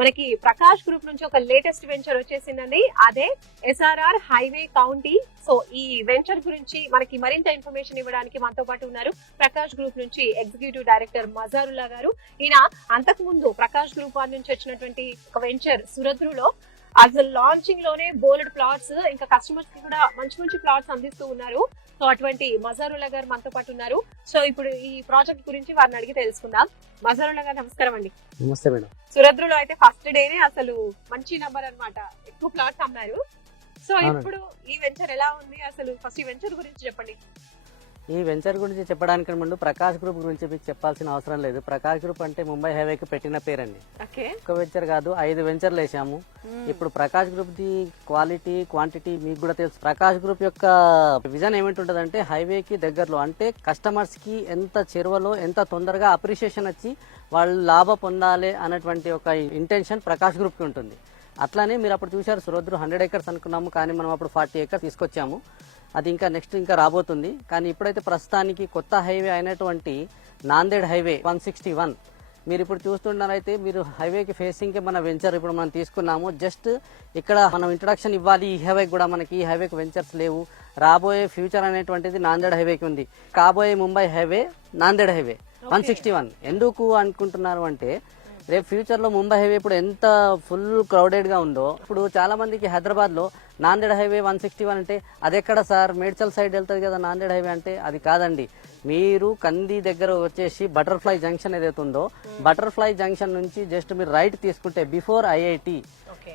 మనకి ప్రకాష్ గ్రూప్ నుంచి ఒక లేటెస్ట్ వెంచర్ వచ్చేసిందండి. అదే ఎస్ఆర్ఆర్ హైవే కౌంటీ. సో ఈ వెంచర్ గురించి మనకి మరింత ఇన్ఫర్మేషన్ ఇవ్వడానికి మనతో పాటు ఉన్నారు ప్రకాష్ గ్రూప్ నుంచి ఎగ్జిక్యూటివ్ డైరెక్టర్ మజారుల్లా గారు. ఈయన అంతకు ముందు ప్రకాష్ గ్రూప్ వారి నుంచి వచ్చినటువంటి ఒక వెంచర్ సురద్రులో అసలు లాంచింగ్లోనే బోల్డ్ ప్లాట్స్ ఇంకా కస్టమర్స్కి కూడా మంచి మంచి ప్లాట్స్ అందిస్తూ ఉన్నారు. సో అటువంటి మజారుల్లా గారు మనతో పాటు ఉన్నారు. సో ఇప్పుడు ఈ ప్రాజెక్ట్ గురించి వారిని అడిగి తెలుసుకుందాం. మజారుల్లా గారు నమస్కారం అండి. నమస్తే మేడం. సురద్రులో అయితే ఫస్ట్ డేనే అసలు మంచి నంబర్ అన్నమాట. ఎక్కువ ప్లాట్స్ అమ్మారు. సో. ఇప్పుడు ఈ వెంచర్ ఎలా ఉంది? అసలు ఫస్ట్ ఈ వెంచర్ గురించి చెప్పండి. ఈ వెంచర్ గురించి చెప్పడానికి ముందు ప్రకాష్ గ్రూప్ గురించి మీకు చెప్పాల్సిన అవసరం లేదు. ప్రకాష్ గ్రూప్ అంటే ముంబై హైవేకి పెట్టిన పేరండి. ఒక వెంచర్ కాదు ఐదు వెంచర్లు వేసాము. ఇప్పుడు Prakash group the quality quantity మీకు కూడా తెలుసు. ప్రకాష్ గ్రూప్ యొక్క విజన్ ఏమిటి హైవేకి దగ్గరలో అంటే కస్టమర్స్కి ఎంత చెరువలో ఎంత తొందరగా అప్రిషియేషన్ వచ్చి వాళ్ళు లాభ పొందాలి అన్నటువంటి ఒక ఇంటెన్షన్ ప్రకాష్ గ్రూప్కి ఉంటుంది. అట్లానే మీరు అప్పుడు చూశారు సురద్రు హండ్రెడ్ ఏకర్స్ అనుకున్నాము కానీ మనం అప్పుడు ఫార్టీ ఏకర్స్ తీసుకొచ్చాము. అది ఇంకా నెక్స్ట్ ఇంకా రాబోతుంది. కానీ ఇప్పుడైతే ప్రస్తుతానికి కొత్త హైవే అయినటువంటి Nanded highway one sixty one. మీరు ఇప్పుడు చూస్తున్నారైతే మీరు హైవేకి ఫేసింగ్ మన వెంచర్ ఇప్పుడు మనం తీసుకున్నాము. జస్ట్ ఇక్కడ మనం ఇంట్రడక్షన్ ఇవ్వాలి. ఈ హైవే కూడా మనకి ఈ హైవేకి వెంచర్స్ లేవు. రాబోయే ఫ్యూచర్ అనేటువంటిది నాందేడ్ హైవేకి ఉంది. కాబోయే Mumbai highway Nanded highway one sixty one. ఎందుకు అనుకుంటున్నారు అంటే రేపు ఫ్యూచర్లో ముంబై హైవే ఇప్పుడు ఎంత ఫుల్ క్రౌడెడ్గా ఉందో. ఇప్పుడు చాలా మందికి హైదరాబాద్లో Nanded highway one sixty one అంటే అది ఎక్కడ సార్? మేడ్చల్ సైడ్ వెళ్తుంది కదా నాందేడ్ హైవే అంటే? అది కాదండి. మీరు కంది దగ్గర వచ్చేసి బటర్ఫ్లై జంక్షన్ ఏదైతే ఉందో బటర్ఫ్లై జంక్షన్ నుంచి జస్ట్ మీరు రైట్ తీసుకుంటే బిఫోర్ ఐఐటి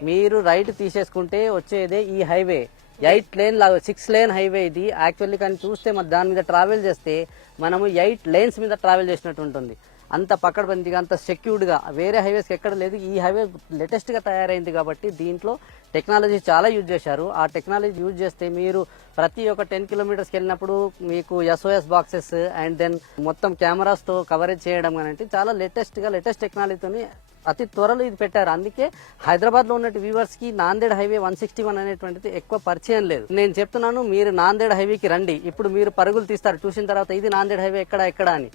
మీరు రైట్ తీసేసుకుంటే వచ్చేదే ఈ హైవే. ఎయిట్ లేన్ లాగా సిక్స్ లేన్ హైవే ఇది. యాక్చువల్లీ కానీ చూస్తే మరి దాని మీద ట్రావెల్ చేస్తే మనము ఎయిట్ లేన్స్ మీద ట్రావెల్ చేసినట్టు ఉంటుంది. అంత పక్కడబందిగా అంత సెక్యూర్డ్గా. వేరే హైవేస్కి ఎక్కడ లేదు. ఈ హైవే లేటెస్ట్గా తయారైంది కాబట్టి దీంట్లో టెక్నాలజీ చాలా యూజ్ చేశారు. ఆ టెక్నాలజీ యూజ్ చేస్తే మీరు ప్రతి ఒక్క టెన్ కిలోమీటర్స్కి వెళ్ళినప్పుడు మీకు ఎస్ఓఎస్ బాక్సెస్ అండ్ దెన్ మొత్తం కెమెరాస్తో కవరేజ్ చేయడం కానీ చాలా లేటెస్ట్గా లేటెస్ట్ టెక్నాలజీతోని అతి త్వరలో ఇది పెట్టారు. అందుకే హైదరాబాద్లో ఉన్న వ్యూవర్స్కి Nanded highway one sixty one అనేటువంటిది ఎక్కువ పరిచయం లేదు. నేను చెప్తున్నాను మీరు నాందేడ్ హైవేకి రండి. ఇప్పుడు మీరు పరుగులు తీస్తారు చూసిన తర్వాత ఇది నాందేడ్ హైవే ఎక్కడ ఎక్కడ అని.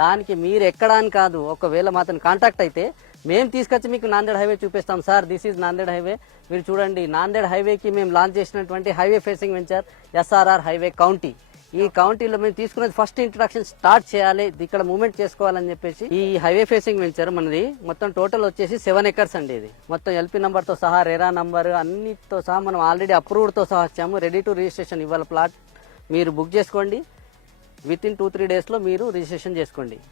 దానికి మీరు ఎక్కడ అని కాదు ఒకవేళ మాత్రం కాంటాక్ట్ అయితే మేము తీసుకొచ్చి మీకు నాందేడ్ హైవే చూపిస్తాం. Sir this is Nanded highway. మీరు చూడండి నాందేడ్ హైవేకి మేము లాంచ్ చేసినటువంటి highway facing venture SRR highway county. ఈ కౌంటీలో మేము తీసుకున్నది ఫస్ట్ ఇంట్రడక్షన్ స్టార్ట్ చేయాలి ఇక్కడ మూవ్మెంట్ చేసుకోవాలని చెప్పేసి ఈ హైవే ఫేసింగ్ వెంచర్ మనది మొత్తం టోటల్ వచ్చేసి సెవెన్ ఎకర్స్ అండి ఇది. మొత్తం ఎల్పీ నంబర్తో సహా రేరా నంబర్ అన్నిటితో సహా మనం ఆల్రెడీ అప్రూవ్డ్తో సహా వచ్చాము. రెడీ టు రిజిస్ట్రేషన్ ఇవాళ ప్లాట్ మీరు బుక్ చేసుకోండి. విత్ ఇన్ టూ త్రీ డేస్లో మీరు రిజిస్ట్రేషన్ చేసుకోండి.